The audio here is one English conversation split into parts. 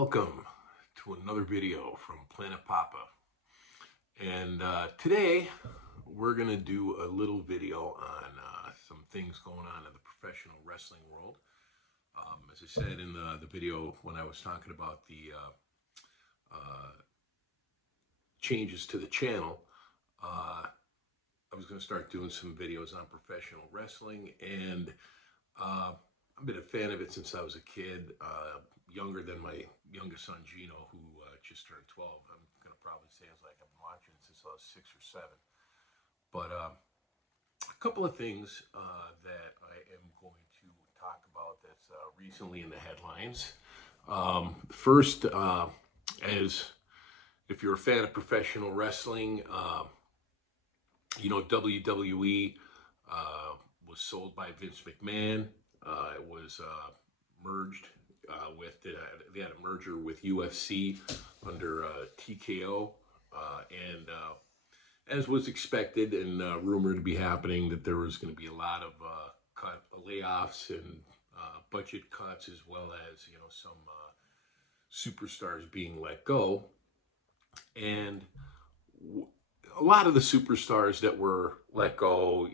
welcome to another video from Planet Papa. And today we're going to do a little video on some things going on in the professional wrestling world. As I said in the video when I was talking about the changes to the channel, I was going to start doing some videos on professional wrestling, and I've been a fan of it since I was a kid, younger than my youngest son Gino, who just turned 12. I'm going to probably say it's like I've been watching since I was 6 or 7. But a couple of things that I am going to talk about that's recently in the headlines. First, as if you're a fan of professional wrestling, WWE was sold by Vince McMahon. It was merged with, they had a merger with UFC under TKO, and as was expected and rumored to be happening, that there was going to be a lot of layoffs and budget cuts, as well as some superstars being let go. And a lot of the superstars that were let go,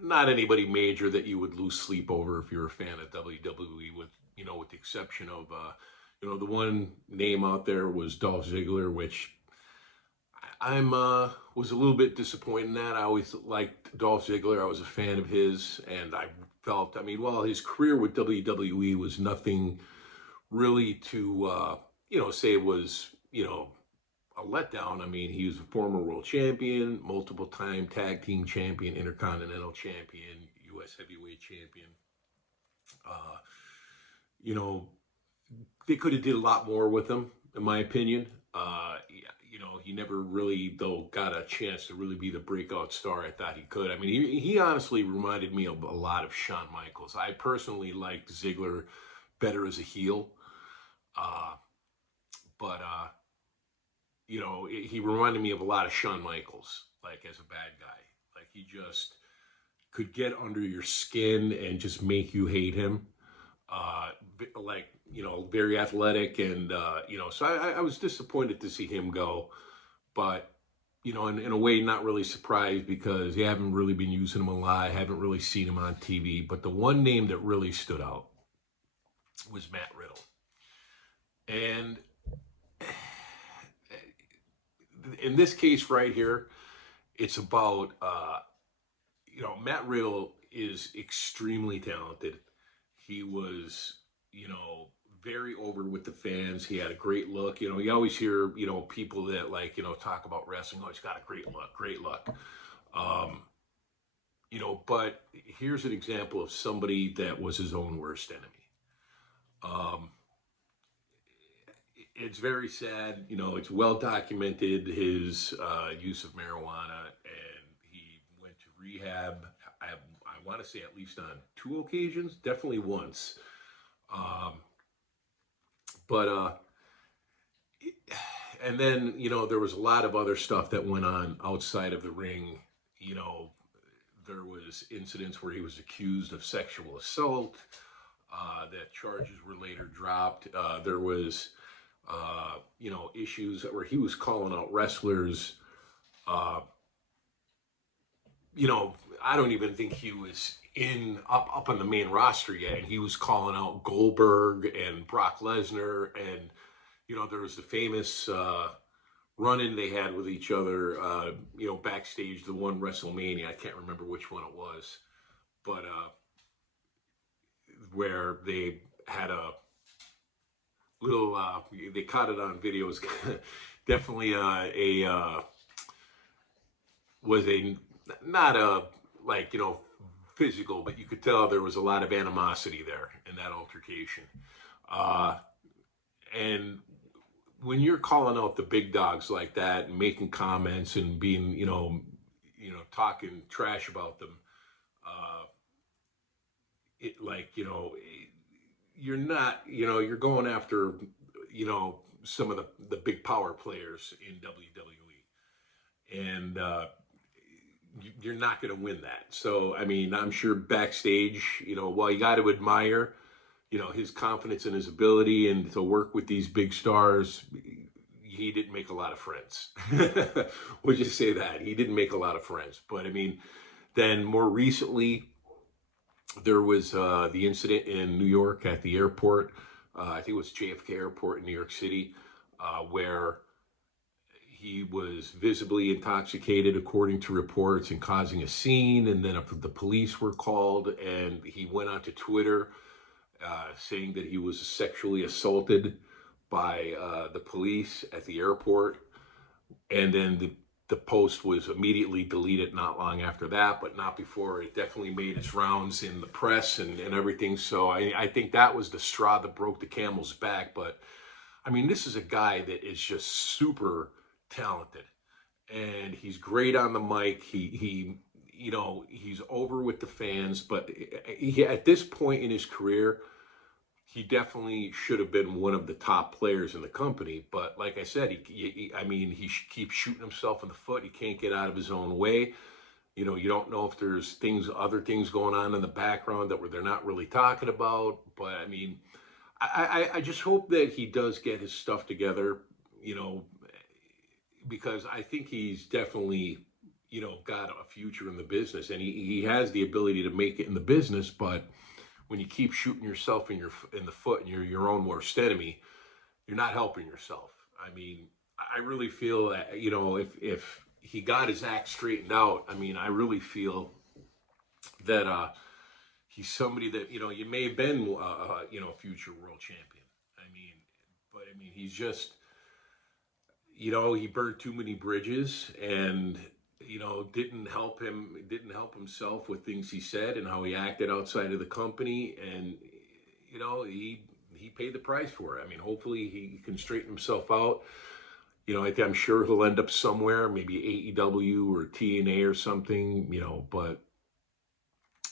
not anybody major that you would lose sleep over if you're a fan of WWE, with the exception of, the one name out there was Dolph Ziggler, which was a little bit disappointed in that. I always liked Dolph Ziggler. I was a fan of his, and I felt, his career with WWE was nothing really to, say it was, a letdown. He was a former world champion, multiple time tag team champion, intercontinental champion, U.S. heavyweight champion. They could have did a lot more with him, in my opinion. He never really, though, got a chance to really be the breakout star I thought he could. He honestly reminded me of a lot of Shawn Michaels. I personally liked Ziggler better as a heel. He reminded me of a lot of Shawn Michaels, like as a bad guy. Like he just could get under your skin and just make you hate him. Very athletic, and so I was disappointed to see him go, but in a way not really surprised, because they haven't really been using him a lot. I haven't really seen him on TV, but the one name that really stood out was Matt Riddle. And in this case right here, it's about, Matt Riddle is extremely talented. He was, very over with the fans. He had a great look. You always hear, people that talk about wrestling, oh, he's got a great look. But here's an example of somebody that was his own worst enemy. It's very sad. It's well documented, his use of marijuana, and he went to rehab. I want to say at least on 2 occasions, definitely once. And then, there was a lot of other stuff that went on outside of the ring. There was incidents where he was accused of sexual assault, that charges were later dropped. There was, issues where he was calling out wrestlers. I don't even think he was up on the main roster yet, and he was calling out Goldberg and Brock Lesnar, and there was the famous run-in they had with each other, backstage, the one WrestleMania. I can't remember which one it was, but where they had a little, they caught it on video. It was definitely was a, not a, physical, but you could tell there was a lot of animosity there in that altercation. And when you're calling out the big dogs like that and making comments and being, talking trash about them, you're not, you're going after, some of the big power players in WWE. And you're not going to win that. So, I'm sure backstage, while you got to admire, his confidence in his ability and to work with these big stars, he didn't make a lot of friends. We'll just say that. He didn't make a lot of friends. But I mean, then more recently, there was the incident in New York at the airport. I think it was JFK Airport in New York City, where he was visibly intoxicated, according to reports, and causing a scene. And then the police were called, and he went onto Twitter saying that he was sexually assaulted by the police at the airport. And then the post was immediately deleted not long after that, but not before it definitely made its rounds in the press and everything. So I think that was the straw that broke the camel's back. But I mean, this is a guy that is just super talented, and he's great on the mic. He's over with the fans, but at this point in his career, he definitely should have been one of the top players in the company. But like I said, he keeps shooting himself in the foot. He can't get out of his own way. You don't know if there's other things going on in the background that they're not really talking about. But I mean, I just hope that he does get his stuff together, because I think he's definitely, got a future in the business, and he has the ability to make it in the business. But when you keep shooting yourself in the foot and you're your own worst enemy, you're not helping yourself. I mean, I really feel that, if he got his act straightened out, I mean, I really feel that he's somebody that, you may have been, a future world champion. I mean, he's just, he burned too many bridges, and, didn't help himself with things he said and how he acted outside of the company. And, he paid the price for it. I mean, hopefully he can straighten himself out. I'm sure he'll end up somewhere, maybe AEW or TNA or something, but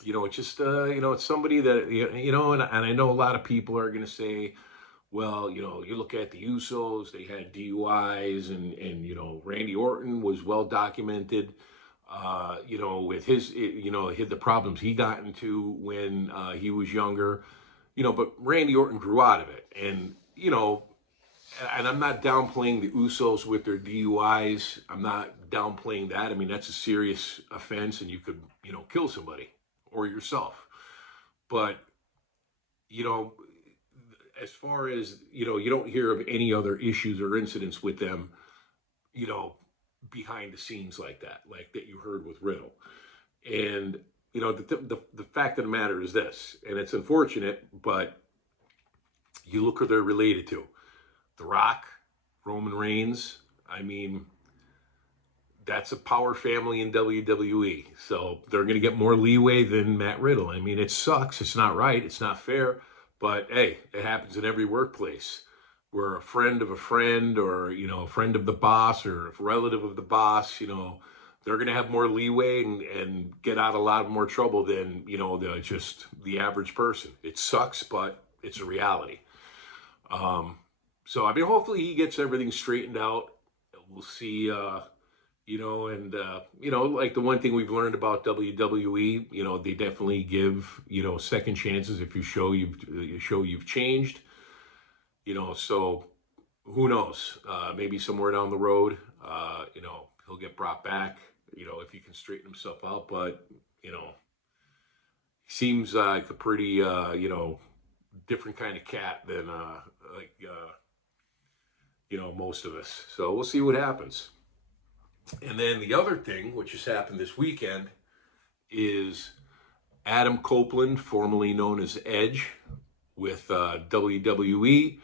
it's just, it's somebody that, and I know a lot of people are going to say, well, you look at the Usos, they had DUIs, and Randy Orton was well documented, with his, the problems he got into when he was younger, but Randy Orton grew out of it. And, and I'm not downplaying the Usos with their DUIs. I'm not downplaying that. I mean, that's a serious offense, and you could, kill somebody or yourself. But, as far as, you don't hear of any other issues or incidents with them, behind the scenes like that you heard with Riddle. And, the fact of the matter is this, and it's unfortunate, but you look who they're related to. The Rock, Roman Reigns. I mean, that's a power family in WWE. So they're going to get more leeway than Matt Riddle. I mean, it sucks. It's not right. It's not fair. But hey, it happens in every workplace where a friend of a friend, or, a friend of the boss, or a relative of the boss, they're going to have more leeway and get out a lot more trouble than, just the average person. It sucks, but it's a reality. So, I mean, hopefully he gets everything straightened out. We'll see, like the one thing we've learned about WWE, they definitely give, second chances if you show you've changed, so who knows, maybe somewhere down the road, he'll get brought back, if he can straighten himself out. But, he seems like a pretty, different kind of cat than, most of us. So we'll see what happens. And then the other thing, which has happened this weekend, is Adam Copeland, formerly known as Edge, with WWE,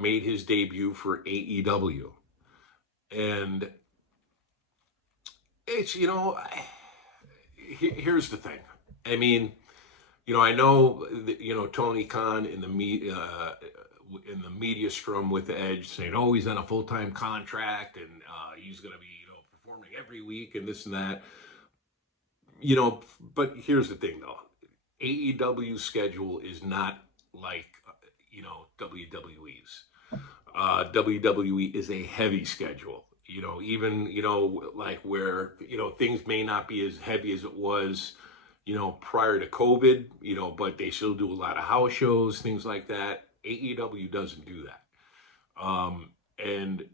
made his debut for AEW. And it's, here's the thing. I mean, I know that, Tony Khan in the media scrum with Edge saying, oh, he's on a full-time contract, and he's going to be, performing every week and this and that. But here's the thing, though. AEW's schedule is not like, WWE's. WWE is a heavy schedule. Even, like where, things may not be as heavy as it was, prior to COVID, but they still do a lot of house shows, things like that. AEW doesn't do that. And,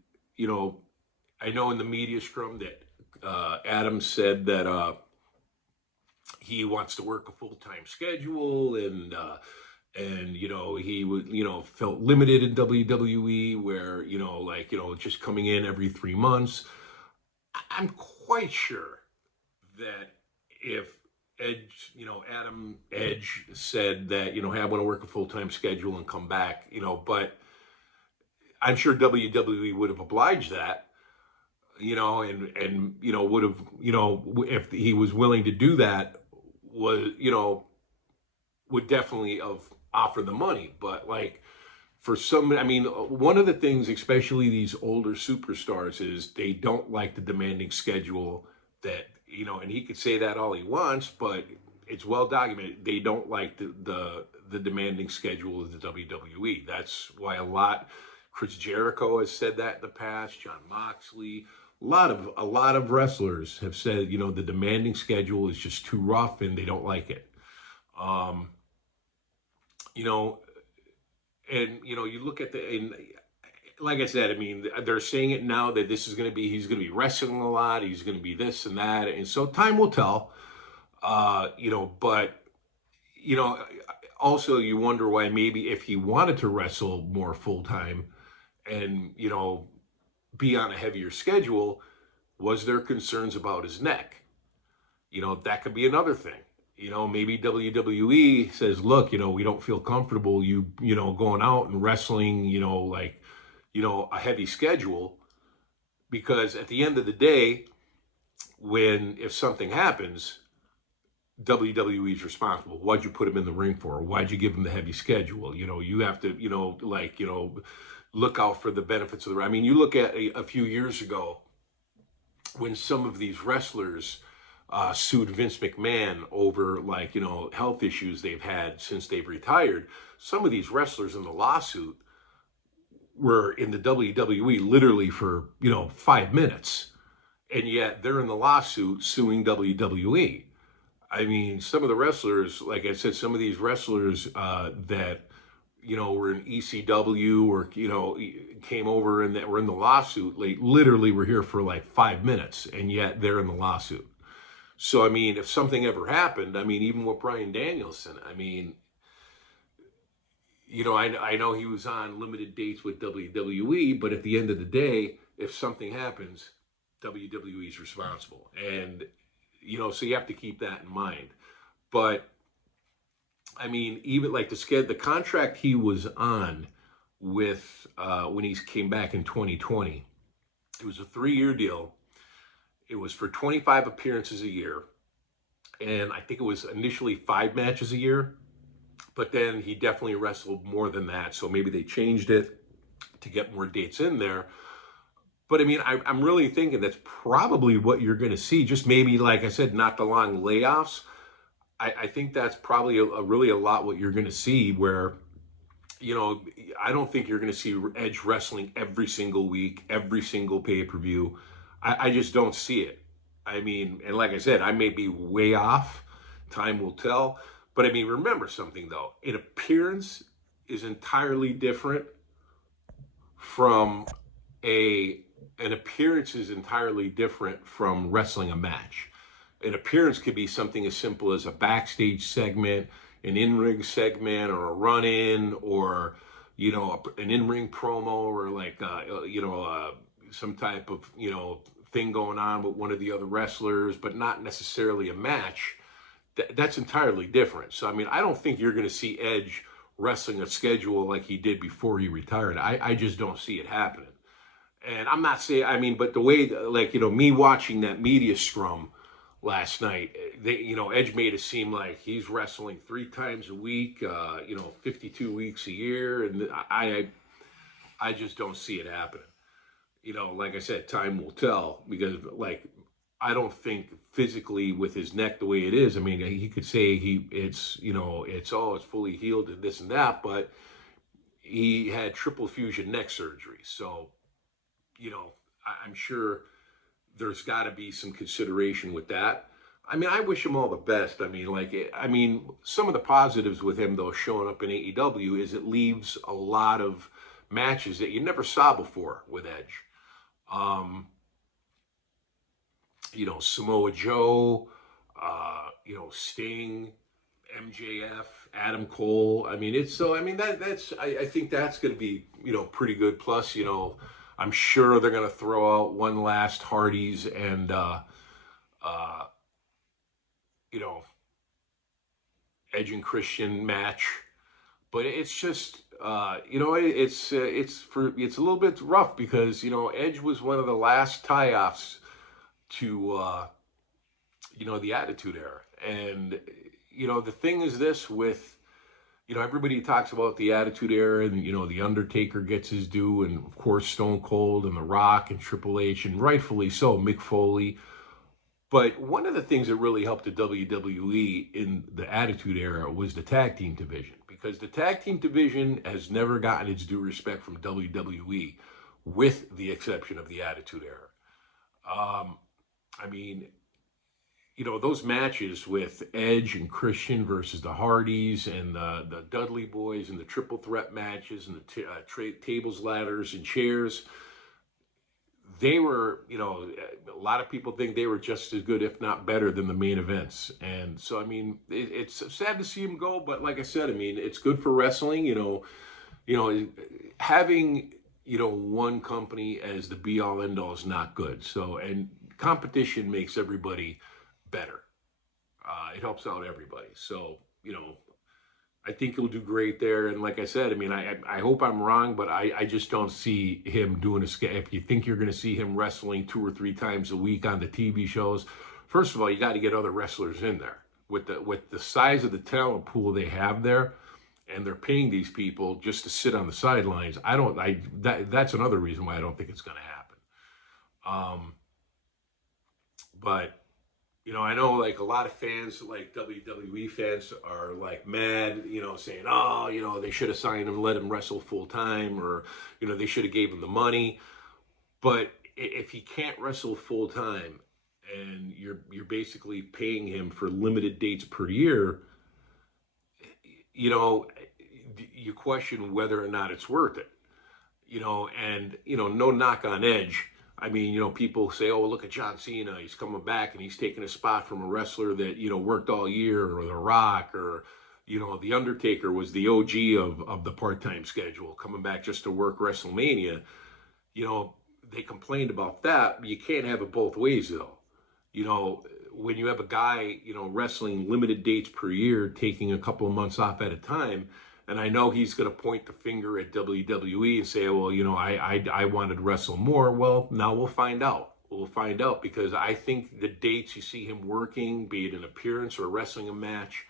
I know in the media scrum that Adam said that he wants to work a full-time schedule, and he would felt limited in WWE, where just coming in every 3 months. I'm quite sure that if Edge, Adam Edge said that, hey, I want to work a full-time schedule and come back, but I'm sure WWE would have obliged that, and would have, if he was willing to do that, would definitely have offered the money. But for some, one of the things, especially these older superstars, is they don't like the demanding schedule that, and he could say that all he wants, but it's well documented. They don't like the demanding schedule of the WWE. That's why Chris Jericho has said that in the past, John Moxley, a lot of wrestlers have said, the demanding schedule is just too rough and they don't like it. And you look at and like I said, they're saying it now that he's going to be wrestling a lot. He's going to be this and that. And so time will tell, but, also you wonder why maybe if he wanted to wrestle more full time and, be on a heavier schedule, was there concerns about his neck? That could be another thing. Maybe WWE says, look, we don't feel comfortable going out and wrestling, a heavy schedule, because at the end of the day, if something happens, WWE is responsible. Why'd you put him in the ring for? Why'd you give him the heavy schedule? You have to, look out for the benefits of the. You look at a few years ago when some of these wrestlers sued Vince McMahon over health issues they've had since they've retired. Some of these wrestlers in the lawsuit were in the WWE literally for 5 minutes, and yet they're in the lawsuit suing WWE. Some of the wrestlers, like I said, some of these wrestlers that were in ECW or came over and that were in the lawsuit, literally were here for 5 minutes, and yet they're in the lawsuit. So, if something ever happened, even with Bryan Danielson, I know he was on limited dates with WWE, but at the end of the day, if something happens, WWE is responsible. And, so you have to keep that in mind. But, even the contract he was on with, when he came back in 2020, it was a 3-year deal. It was for 25 appearances a year. And I think it was initially 5 matches a year. But then he definitely wrestled more than that. So maybe they changed it to get more dates in there. But I'm really thinking that's probably what you're going to see. Just maybe, like I said, not the long layoffs. I think that's probably really a lot what you're going to see, where, I don't think you're going to see Edge wrestling every single week, every single pay-per-view. I just don't see it. And like I said, I may be way off. Time will tell. But remember something though. An appearance is entirely different from wrestling a match. An appearance could be something as simple as a backstage segment, an in-ring segment, or a run-in, or an in-ring promo, or some type of thing going on with one of the other wrestlers, but not necessarily a match. That's entirely different. So I don't think you're going to see Edge wrestling a schedule like he did before he retired. I just don't see it happening. And I'm not saying, but the way, me watching that media scrum last night, Edge made it seem like he's wrestling 3 times a week, 52 weeks a year, and I just don't see it happening. Like I said, time will tell, because I don't think physically with his neck the way it is. He could say it's fully healed and this and that, but he had triple fusion neck surgery. So, I'm sure there's got to be some consideration with that. I mean, I wish him all the best. I mean, some of the positives with him, though, showing up in AEW is it leaves a lot of matches that you never saw before with Edge. Samoa Joe, Sting, MJF, Adam Cole. I mean, I think that's going to be, pretty good. Plus, I'm sure they're going to throw out one last Hardys and, you know, Edge and Christian match. But it's just, it's a little bit rough because, Edge was one of the last tie-offs to, the Attitude Era. And, the thing is this with, everybody talks about the Attitude Era and, The Undertaker gets his due and, of course, Stone Cold and The Rock and Triple H, and rightfully so, Mick Foley. But one of the things that really helped the WWE in the Attitude Era was the tag team division, because the tag team division has never gotten its due respect from WWE, with the exception of the Attitude Era. I mean, those matches with Edge and Christian versus the Hardys and the Dudley Boys and the triple threat matches and the tables, ladders, and chairs, they were, a lot of people think they were just as good, if not better, than the main events. And so, I mean, it's sad to see him go, but like I said, I mean, it's good for wrestling, having, one company as the be all end all is not good. So, and competition makes everybody better. It helps out everybody. So, I think he'll do great there. And like I said, I mean, I hope I'm wrong, but I just don't see him doing if you think you're going to see him wrestling 2 or 3 times a week on the TV shows, first of all, you got to get other wrestlers in there. With the size of the talent pool they have there, and they're paying these people just to sit on the sidelines, that's another reason why I don't think it's going to happen. But I know like a lot of fans, like WWE fans, are like mad, saying, oh, they should have signed him, let him wrestle full time, or, they should have gave him the money. But if he can't wrestle full time and you're basically paying him for limited dates per year, you question whether or not it's worth it. And, no knock on Edge. I mean, people say, oh, look at John Cena. He's coming back and he's taking a spot from a wrestler that, worked all year, or The Rock, or, The Undertaker was the OG of the part-time schedule, coming back just to work WrestleMania. They complained about that, but you can't have it both ways, though. When you have a guy, wrestling limited dates per year, taking a couple of months off at a time, and I know he's going to point the finger at WWE and say, well, I wanted to wrestle more. Well, now we'll find out. We'll find out, because I think the dates you see him working, be it an appearance or wrestling a match,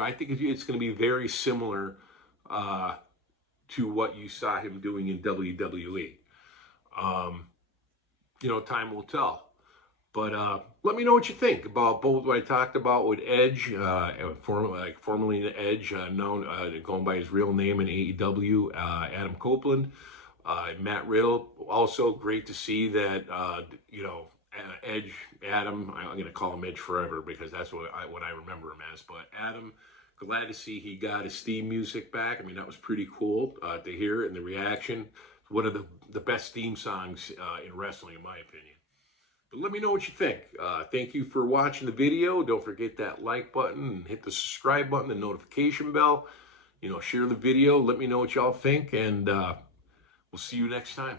I think it's going to be very similar to what you saw him doing in WWE. Time will tell. But let me know what you think about both what I talked about with Edge, formerly Edge, known going by his real name in AEW, Adam Copeland, Matt Riddle. Also, great to see that Edge, Adam. I'm going to call him Edge forever because that's what I remember him as. But Adam, glad to see he got his theme music back. I mean, that was pretty cool to hear, and the reaction. One of the best theme songs in wrestling, in my opinion. But let me know what you think. Thank you for watching the video. Don't forget that like button and hit the subscribe button, the notification bell. Share the video. Let me know what y'all think, and we'll see you next time.